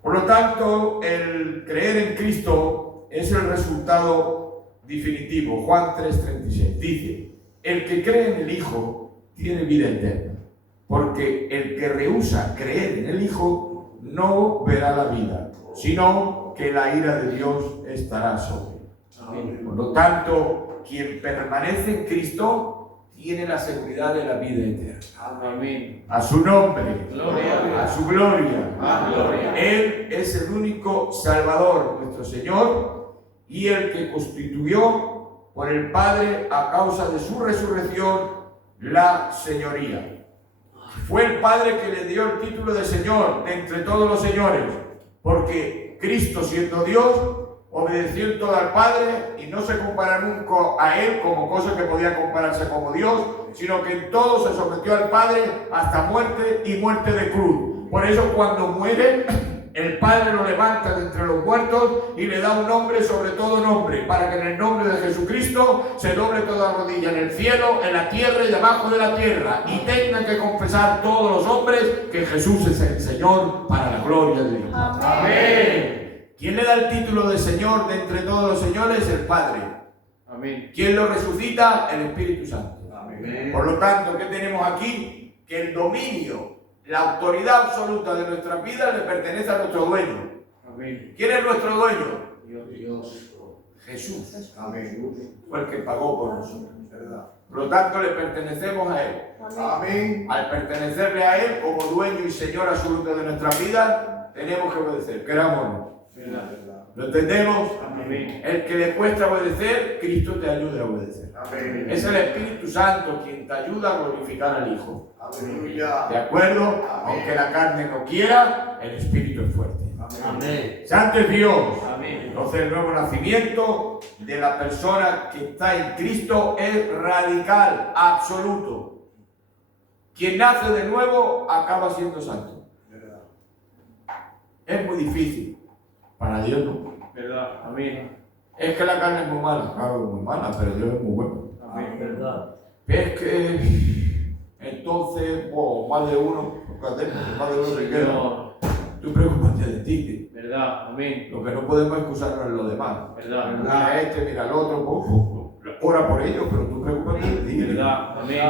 Por lo tanto, el creer en Cristo es el resultado definitivo. Juan 3:36 dice, el que cree en el Hijo tiene vida eterna, porque el que rehúsa creer en el Hijo no verá la vida, sino que la ira de Dios estará sobre él. Amén. Por lo tanto, quien permanece en Cristo tiene la seguridad de la vida eterna. Amén. A su nombre, Gloria. a su gloria. A gloria. Él es el único Salvador, nuestro Señor, y el que constituyó por el Padre a causa de su resurrección la señoría. Fue el Padre que le dio el título de Señor de entre todos los señores, porque Cristo, siendo Dios, obedeció en todo al Padre y no se compara nunca a Él como cosa que podía compararse como Dios, sino que en todo se sometió al Padre hasta muerte y muerte de cruz. Por eso cuando muere, el Padre lo levanta de entre los muertos y le da un nombre sobre todo nombre, para que en el nombre de Jesucristo se doble toda rodilla en el cielo, en la tierra y debajo de la tierra, y tengan que confesar todos los hombres que Jesús es el Señor para la gloria de Dios. Amén. Amén. ¿Quién le da el título de Señor de entre todos los señores? El Padre. Amén. ¿Quién lo resucita? El Espíritu Santo. Amén. Por lo tanto, ¿qué tenemos aquí? que el dominio, la autoridad absoluta de nuestras vidas le pertenece a nuestro dueño. Amén. ¿Quién es nuestro dueño? Dios. Jesús. Amén. Fue el que pagó por nosotros. ¿Verdad? Por lo tanto, le pertenecemos a Él. Amén. Al pertenecerle a Él como dueño y Señor absoluto de nuestra vida, tenemos que obedecer, queramos o no. ¿Verdad? ¿Lo entendemos? Amén. El que le cuesta obedecer, Cristo te ayuda a obedecer. Amén. Es el Espíritu Santo quien te ayuda a glorificar al Hijo. Aleluya. ¿De acuerdo? Aunque la carne no quiera, el Espíritu es fuerte. Amén. Santo es Dios. Amén. Entonces el nuevo nacimiento de la persona que está en Cristo es radical, absoluto. Quien nace de nuevo acaba siendo santo. ¿Verdad? Es muy difícil. Para Dios no. ¿Verdad? Amén. Es que la carne es muy mala. Claro, es muy mala, pero Dios es muy bueno. Amén. ¿Verdad? Es que entonces, más de uno, más de uno se queda. Señor. Tú preocúpate de ti. ¿Verdad? Amén. Lo que no podemos excusarnos en los demás. ¿Verdad? Mira a este, mira al otro, ora por ellos, pero tú preocúpate de ti. ¿Verdad? Amén.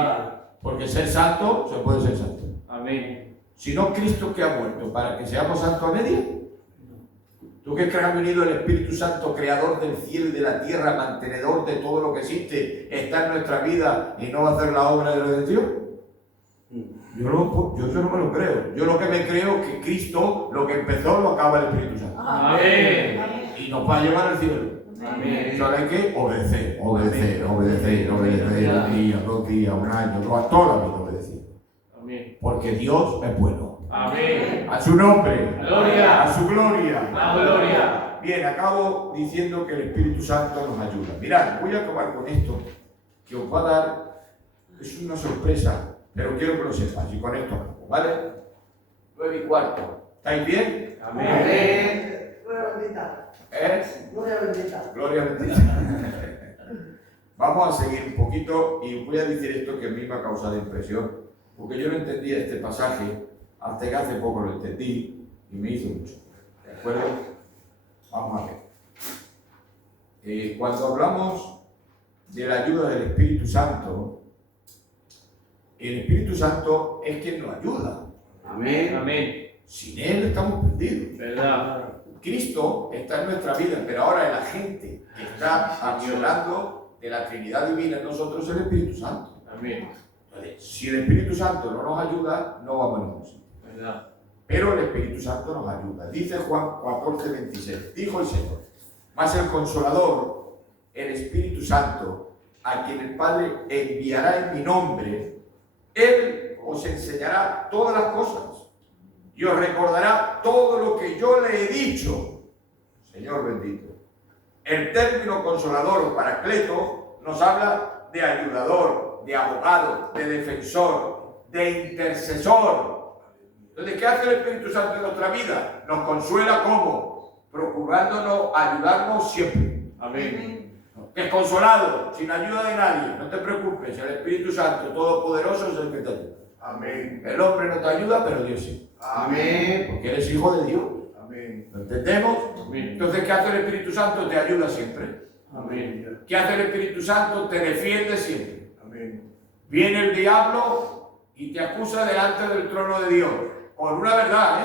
Porque ser santo, se puede ser santo. Amén. Si no, Cristo que ha muerto para que seamos santos a media. ¿Tú crees que ha venido el Espíritu Santo, creador del cielo y de la tierra, mantenedor de todo lo que existe, está en nuestra vida y no va a hacer la obra de redención? Yo eso no me lo creo. Yo lo que me creo es que Cristo, lo que empezó, lo acaba el Espíritu Santo. Amén. Y nos va a llevar al cielo. Amén. Solo hay que obedecer. Un día, 2 días, un año, toda la vida obedeciendo. Amén. Porque Dios es bueno. Amén. A su nombre. Gloria. A su gloria. La gloria. Bien, acabo diciendo que el Espíritu Santo nos ayuda. Mirad, voy a acabar con esto, que os va a dar, es una sorpresa, pero quiero que lo sepáis, y con esto acabo, ¿vale? 9:15. ¿Estáis bien? Amén. Gloria bendita. Gloria bendita. Gloria bendita. Vamos a seguir un poquito y voy a decir esto que a mí me ha causado impresión, porque yo no entendía este pasaje hasta que hace poco lo entendí y me hizo mucho. ¿De acuerdo? Vamos a ver. Cuando hablamos de la ayuda del Espíritu Santo, el Espíritu Santo es quien nos ayuda. Amén. Amén. Sin Él estamos perdidos. ¿Verdad? Cristo está en nuestra vida, pero ahora el agente que está accionando de la Trinidad Divina en nosotros es el Espíritu Santo. Amén. Entonces, si el Espíritu Santo no nos ayuda, no vamos a ningún sitio. ¿Verdad? Pero el Espíritu Santo nos ayuda. Dice Juan 14:26. Dijo el Señor: mas el Consolador, el Espíritu Santo, a quien el Padre enviará en mi nombre, Él os enseñará todas las cosas y os recordará todo lo que yo le he dicho. Señor bendito. El término Consolador o Paracleto nos habla de ayudador, de abogado, de defensor, de intercesor. Entonces, ¿qué hace el Espíritu Santo en nuestra vida? Nos consuela ¿cómo? Procurándonos ayudarnos siempre. Amén. Que es consolado, sin ayuda de nadie. No te preocupes, el Espíritu Santo Todopoderoso es el que te ayuda. Amén. El hombre no te ayuda, pero Dios sí. Amén. Porque eres hijo de Dios. Amén. ¿Lo entendemos? Amén. Entonces, ¿qué hace el Espíritu Santo? Te ayuda siempre. Amén. ¿Qué hace el Espíritu Santo? Te defiende siempre. Amén. Viene el diablo y te acusa delante del trono de Dios. Con una verdad,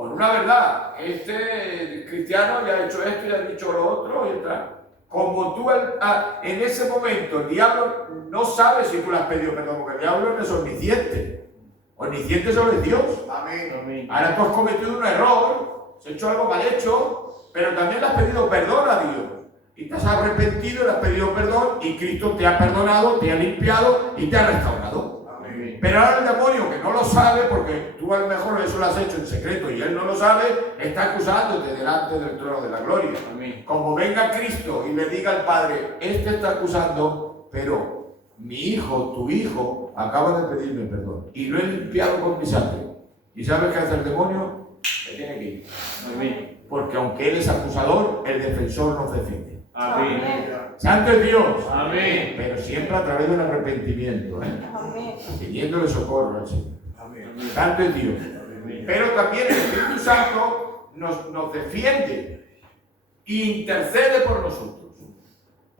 Con una verdad. Este cristiano ya ha hecho esto y ha dicho lo otro y tal. Como tú en ese momento el diablo no sabe si tú le has pedido perdón, porque el diablo no es omnisciente. Omnisciente solo es Dios. Amén. Amén. Ahora tú has cometido un error, has hecho algo mal hecho, pero también le has pedido perdón a Dios. Y te has arrepentido, le has pedido perdón y Cristo te ha perdonado, te ha limpiado y te ha restaurado. Amén. Pero ahora el demonio, que no lo sabe, porque tú a lo mejor eso lo has hecho en secreto y él no lo sabe, está acusándote delante del trono de la gloria. Amén. Como venga Cristo y le diga al Padre: este está acusando, pero mi hijo, tu hijo, acaba de pedirme perdón y lo he limpiado con mi sangre. ¿Y sabes qué hace el demonio? Se tiene que ir. Amén. Porque aunque él es acusador, el defensor nos defiende. Amén. Santo es Dios. Amén. Pero siempre a través del arrepentimiento, pidiéndole socorro al Señor. Amén. Santo es Dios. Amén. Pero también el Espíritu Santo nos defiende e intercede por nosotros.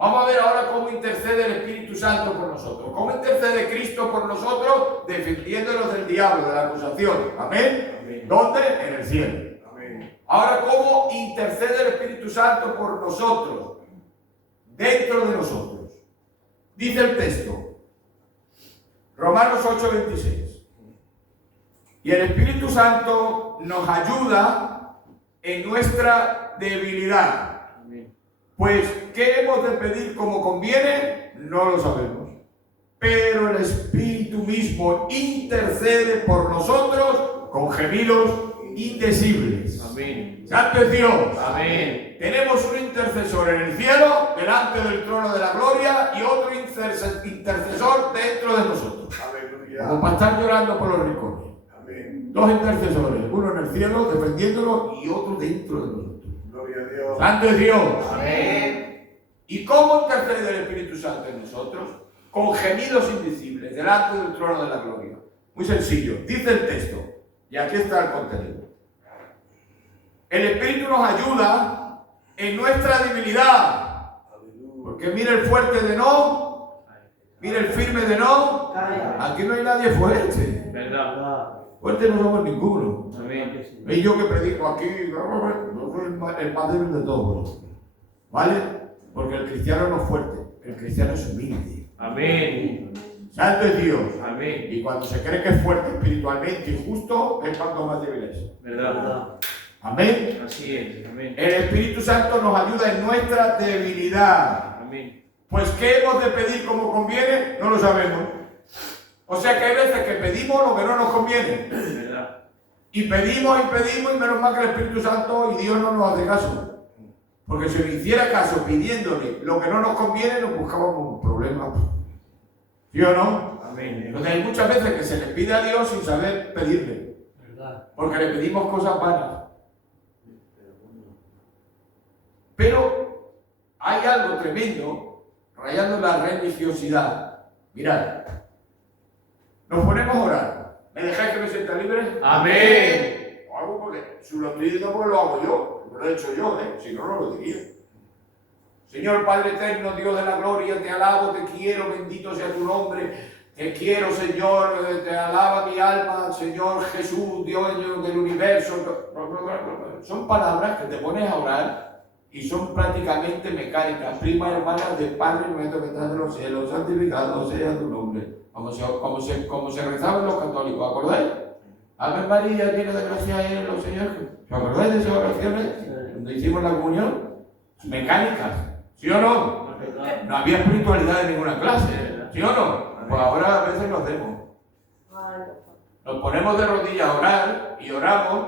Vamos a ver ahora cómo intercede el Espíritu Santo por nosotros. Cómo intercede Cristo por nosotros, defendiéndonos del diablo, de la acusación. Amén. Amén. ¿Dónde? En el cielo. Amén. Ahora, ¿cómo intercede el Espíritu Santo por nosotros? Dentro de nosotros. Dice el texto, Romanos 8:26. Y el Espíritu Santo nos ayuda en nuestra debilidad. Amén. Pues, ¿qué hemos de pedir como conviene? No lo sabemos. Pero el Espíritu mismo intercede por nosotros con gemidos indecibles. Amén. ¡Santo es Dios! Amén. Tenemos un intercesor en el cielo, delante del trono de la gloria, y otro intercesor dentro de nosotros. Aleluya. Como para estar llorando por los rincones. Amén. Dos intercesores, uno en el cielo defendiéndolo y otro dentro de nosotros. Gloria a Dios. ¡Santo es Dios! Amén. ¿Y cómo intercede el Espíritu Santo en nosotros? Con gemidos indecibles, delante del trono de la gloria. Muy sencillo, dice el texto, y aquí está el contenido. El Espíritu nos ayuda en nuestra debilidad. Aleluya. Porque mira el fuerte de no, mira el firme de no. Aquí no hay nadie fuerte. Verdad. Fuerte no somos ninguno. Amén. Y yo que predico aquí, no soy el más débil de todos. ¿Vale? Porque el cristiano no es fuerte, el cristiano es humilde. Amén. Santo es Dios. Amén. Y cuando se cree que es fuerte espiritualmente y justo, es cuanto más débil es. Verdad. Amén. Así es. Amén. El Espíritu Santo nos ayuda en nuestra debilidad. Amén. Pues, ¿qué hemos de pedir como conviene? No lo sabemos. O sea que hay veces que pedimos lo que no nos conviene. Verdad. Y pedimos y menos mal que el Espíritu Santo y Dios no nos hace caso. Porque si le hiciera caso pidiéndole lo que no nos conviene, nos buscábamos un problema. ¿Sí o no? Amén. Entonces hay muchas veces que se le pide a Dios sin saber pedirle. Porque le pedimos cosas vanas. Pero hay algo tremendo rayando la religiosidad. Mirad, nos ponemos a orar. ¿Me dejáis que me sienta libre? Amén. Lo hago porque, si lo estoy diciendo porque lo hago yo, lo he hecho yo, si no, no lo diría. Señor Padre eterno, Dios de la gloria, te alabo, te quiero, bendito sea tu nombre. Te quiero, Señor, te alaba mi alma, Señor Jesús, Dios del universo. Son palabras que te pones a orar y son prácticamente mecánicas. Prima hermana del Padre nuestro que estás en los cielos, santificado sea tu nombre. Como se rezaban los católicos, ¿acordáis? Ave María, llena de gracia en los Señor. ¿Os acordáis de esas oraciones? Donde hicimos la comunión. Mecánicas, ¿sí o no? No había espiritualidad de ninguna clase, ¿sí o no? Pues ahora a veces lo hacemos. Nos ponemos de rodillas a orar y oramos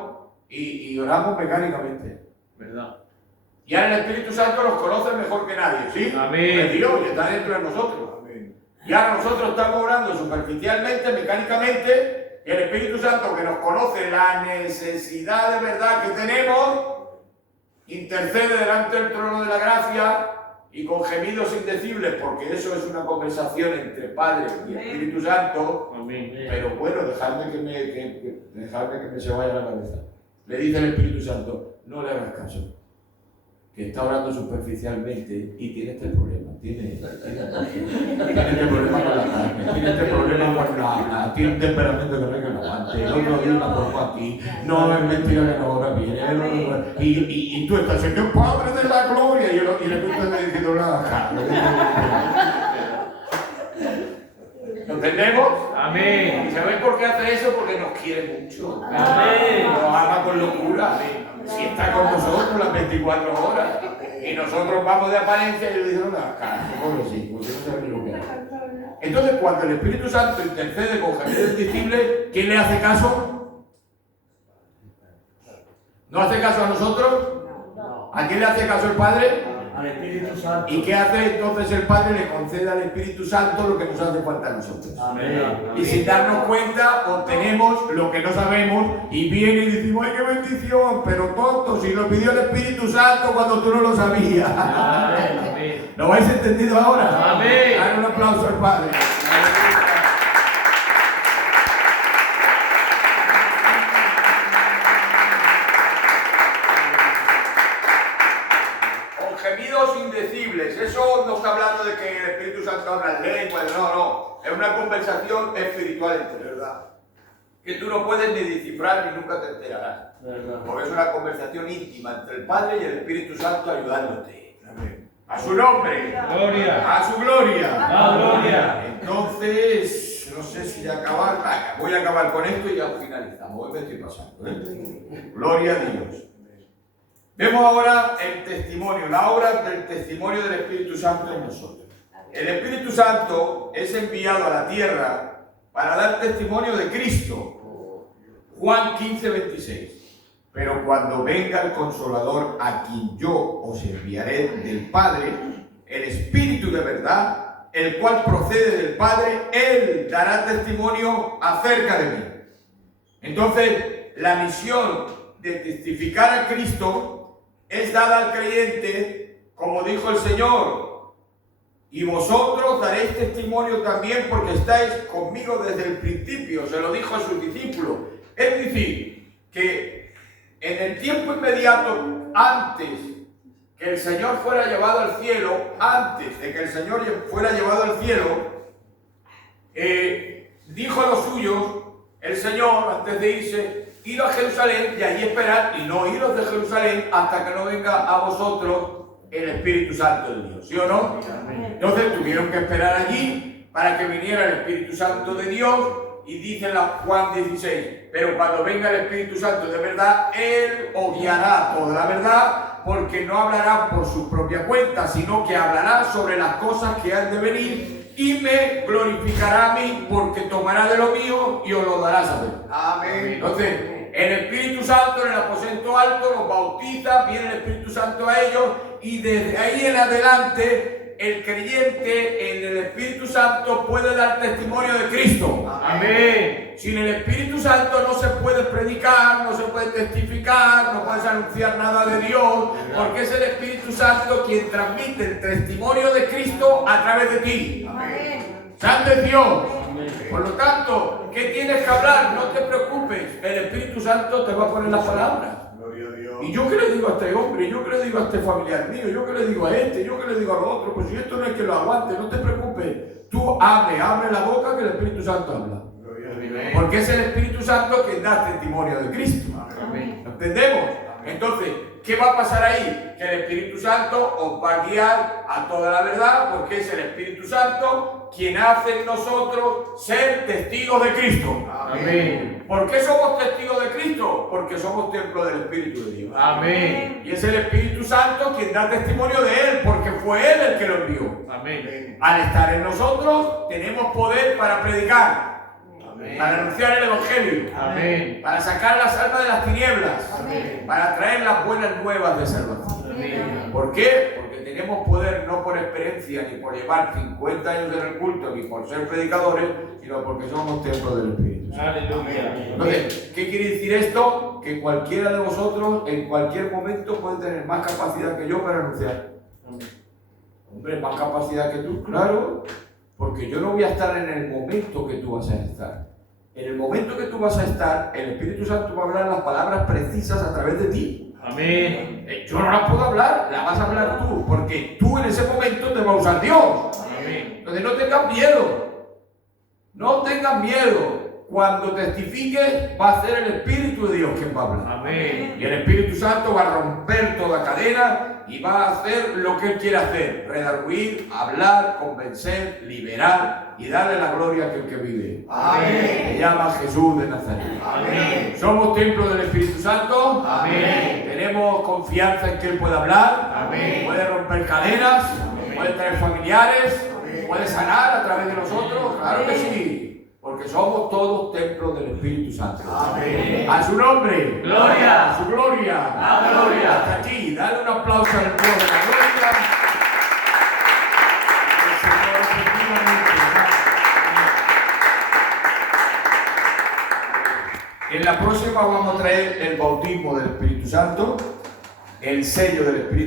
y oramos mecánicamente. Verdad. Y ahora el Espíritu Santo nos conoce mejor que nadie, ¿sí? Amén. Es Dios y está dentro de nosotros. Amén. Y ahora nosotros estamos orando superficialmente, mecánicamente, y el Espíritu Santo que nos conoce la necesidad de verdad que tenemos, intercede delante del trono de la gracia y con gemidos indecibles, porque eso es una conversación entre Padre y Espíritu Santo. Amén. Pero bueno, dejadme que me se vaya la cabeza. Le dice el Espíritu Santo, no le hagas caso, que está orando superficialmente y tiene este problema. Tiene este problema con la carne, tiene este problema con la habla, tiene un temperamento que no es que no aguante, el otro día la pongo aquí, no es mentira que no ahora viene, y tú estás, Señor Padre de la gloria, y el Espíritu está diciendo nada. ¿Lo entendemos? Amén. ¿Y sabéis por qué hace eso? Porque nos quiere mucho. Amén. Nos ama con locura. Si está con nosotros las 24 horas. Y nosotros vamos de apariencia y le decimos, pobrecito, porque no sabe ni lo que hace. Entonces, cuando el Espíritu Santo intercede con gemidos indecibles, ¿quién le hace caso? ¿No hace caso a nosotros? ¿A quién le hace caso el Padre? Al Espíritu Santo. ¿Y qué hace entonces el Padre? Le concede al Espíritu Santo lo que nos hace falta a nosotros. Amén. Y sin darnos cuenta, obtenemos lo que no sabemos y viene y decimos, ¡ay, qué bendición! Pero tonto, si lo pidió el Espíritu Santo cuando tú no lo sabías. Amén. ¿Lo habéis entendido ahora? Amén. Dale un aplauso al Padre. Con gemidos indecibles. Eso no está hablando de que el Espíritu Santo habla en lengua, no. Es una conversación espiritual entre verdad. Que tú no puedes ni descifrar ni nunca te enterarás. Porque es una conversación íntima entre el Padre y el Espíritu Santo ayudándote. Amén. A su nombre. Gloria. A su gloria. La gloria. Entonces, no sé si acabar. Voy a acabar con esto y ya finalizamos. Hoy me estoy pasando. Gloria a Dios. Vemos ahora el testimonio, la obra del testimonio del Espíritu Santo en nosotros. El Espíritu Santo es enviado a la tierra para dar testimonio de Cristo. Juan 15, 26. Pero cuando venga el Consolador, a quien yo os enviaré del Padre, el Espíritu de verdad, el cual procede del Padre, Él dará testimonio acerca de mí. Entonces, la misión de testificar a Cristo es dada al creyente, como dijo el Señor: y vosotros daréis testimonio también porque estáis conmigo desde el principio. Se lo dijo a sus discípulos. Es decir, que en el tiempo inmediato, antes que el Señor fuera llevado al cielo, dijo a los suyos, el Señor, antes de irse: id a Jerusalén y allí esperad, y no iros de Jerusalén hasta que no venga a vosotros el Espíritu Santo de Dios. ¿Sí o no? Entonces tuvieron que esperar allí para que viniera el Espíritu Santo de Dios. Y dice en Juan 16: pero cuando venga el Espíritu Santo de verdad, Él os guiará toda la verdad, porque no hablará por su propia cuenta, sino que hablará sobre las cosas que han de venir, y me glorificará a mí, porque tomará de lo mío y os lo dará a saber. Amén. Entonces, el Espíritu Santo en el aposento alto los bautiza, viene el Espíritu Santo a ellos, y desde ahí en adelante el creyente en el Espíritu Santo puede dar testimonio de Cristo. Amén. Sin el Espíritu Santo no se puede predicar, no se puede testificar, no puedes anunciar nada de Dios, porque es el Espíritu Santo quien transmite el testimonio de Cristo a través de ti. Amén. Santo es Dios. Amén. Por lo tanto, ¿qué tienes que hablar? No te preocupes, el Espíritu Santo te va a poner las palabras. Gloria a Dios. Y yo qué le digo a este hombre, yo qué le digo a este familiar mío, yo qué le digo a este, yo qué le digo a lo otro. Pues si esto no es que lo aguante, no te preocupes. Tú abre la boca, que el Espíritu Santo habla. Gloria a Dios. Porque es el Espíritu Santo quien da testimonio de Cristo. Amén. ¿Lo entendemos? Entonces, ¿qué va a pasar ahí? Que el Espíritu Santo os va a guiar a toda la verdad, porque es el Espíritu Santo quien hace en nosotros ser testigos de Cristo. Amén. ¿Por qué somos testigos de Cristo? Porque somos templo del Espíritu de Dios. Amén. Y es el Espíritu Santo quien da testimonio de Él, porque fue Él el que lo envió. Amén. Al estar en nosotros, tenemos poder para predicar, para anunciar el Evangelio, Amén. para sacar las almas de las tinieblas, Amén. para traer las buenas nuevas de salvación. Amén. ¿Por qué? Porque tenemos poder no por experiencia, ni por llevar 50 años en el culto, ni por ser predicadores, sino porque somos templo del Espíritu Santo. Aleluya. Entonces, ¿qué quiere decir esto? Que cualquiera de vosotros en cualquier momento puede tener más capacidad que yo para anunciar. Hombre, más capacidad que tú, claro, porque yo no voy a estar en el momento que tú vas a estar. En el momento que tú vas a estar, el Espíritu Santo va a hablar las palabras precisas a través de ti. Amén. Yo no las puedo hablar, las vas a hablar tú, porque tú en ese momento te va a usar Dios. Amén. Entonces no tengas miedo, no tengas miedo. Cuando testifiques, va a ser el Espíritu de Dios quien va a hablar. Amén. Y el Espíritu Santo va a romper toda cadena y va a hacer lo que Él quiere hacer: redarguir, hablar, convencer, liberar y darle la gloria a aquel que vive. Amén. Se llama Jesús de Nazaret. Amén. Somos templo del Espíritu Santo. Amén. Tenemos confianza en que Él puede hablar. Amén. Puede romper cadenas. Amén. Puede traer familiares. Amén. Puede sanar a través de nosotros. Claro que sí. Porque somos todos templos del Espíritu Santo. Amén. A su nombre. Gloria. A su gloria. La gloria. Hasta aquí. Dale un aplauso al pueblo de la gloria. El Señor efectivamente, ¿no? En la próxima vamos a traer el bautismo del Espíritu Santo, el sello del Espíritu